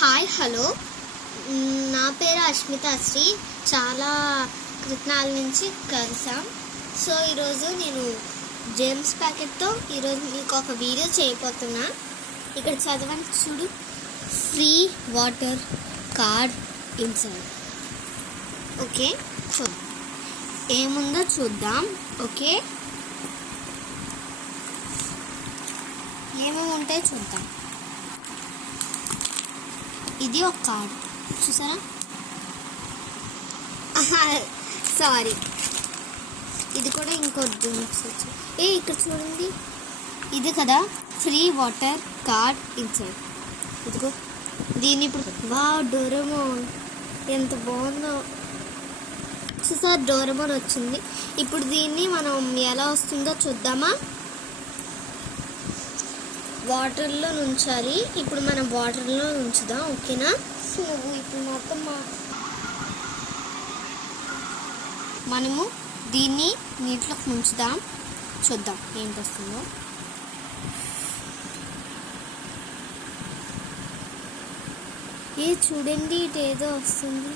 Hi hello నా పేరు అశ్మితా శ్రీ. చాలా కృతజ్ఞాల నుంచి కలిసాం. సో ఈరోజు నేను జేమ్స్ ప్యాకెట్తో ఈరోజు మీకు ఒక వీడియో చేయబోతున్నా. ఇక్కడ చదవండి, చూడు. Free water card inside. Okay, చూద్దాం ఏముందో చూద్దాం. ఓకే, ఏమేమి ఉంటాయో చూద్దాం. ఇది ఒక కార్డ్ చూసారా? సారీ, ఇది కూడా ఇంకోటి. ఇక్కడ చూడండి, ఇది కదా ఫ్రీ వాటర్ కార్డ్ ఇన్సైడ్. ఇదిగో దీన్ని ఇప్పుడు డోరేమోన్ ఎంత బాగుందో చూసారా? డోరేమోన్ వచ్చింది. ఇప్పుడు దీన్ని మనం ఎలా వస్తుందో చూద్దామా? వాటర్లో ఉంచాలి. ఇప్పుడు మనం వాటర్లో ఉంచుదాం, ఓకేనా? సో ఇప్పుడు మొత్తం మనము దీన్ని నీటిలోకి ఉంచుదాం, చూద్దాం ఏంటి వస్తుందో. చూడండి, ఇటు ఏదో వస్తుంది.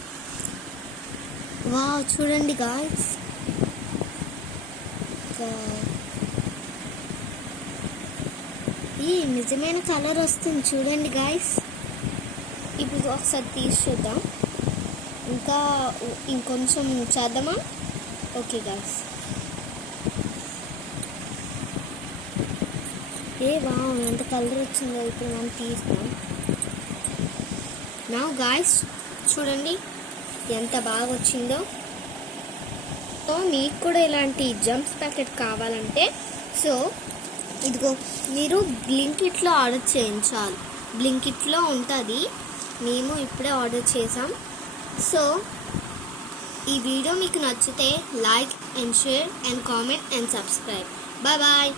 వావ్, చూడండి గాయ్స్, ఈ నిజమైన కలర్ వస్తుంది చూడండి గాయ్స్. ఇప్పుడు ఒకసారి తీసి చూద్దాం. ఇంకొంచెం చేద్దామా? ఓకే గాయ్స్, వావ్ ఎంత కలర్ వచ్చిందో. ఇప్పుడు మనం తీస్తాం. నా గాయ్స్ చూడండి ఎంత బాగా వచ్చిందో. సో మీకు కూడా ఇలాంటి జమ్స్ ప్యాకెట్ కావాలంటే ఇదిగో మీరు బ్లింకిట్లో ఆర్డర్ చేయించాలి. బ్లింకిట్లో ఉంటుంది, మేము ఇప్పుడే ఆర్డర్ చేసాం. సో ఈ వీడియో మీకు నచ్చితే like and share and comment and subscribe. Bye bye.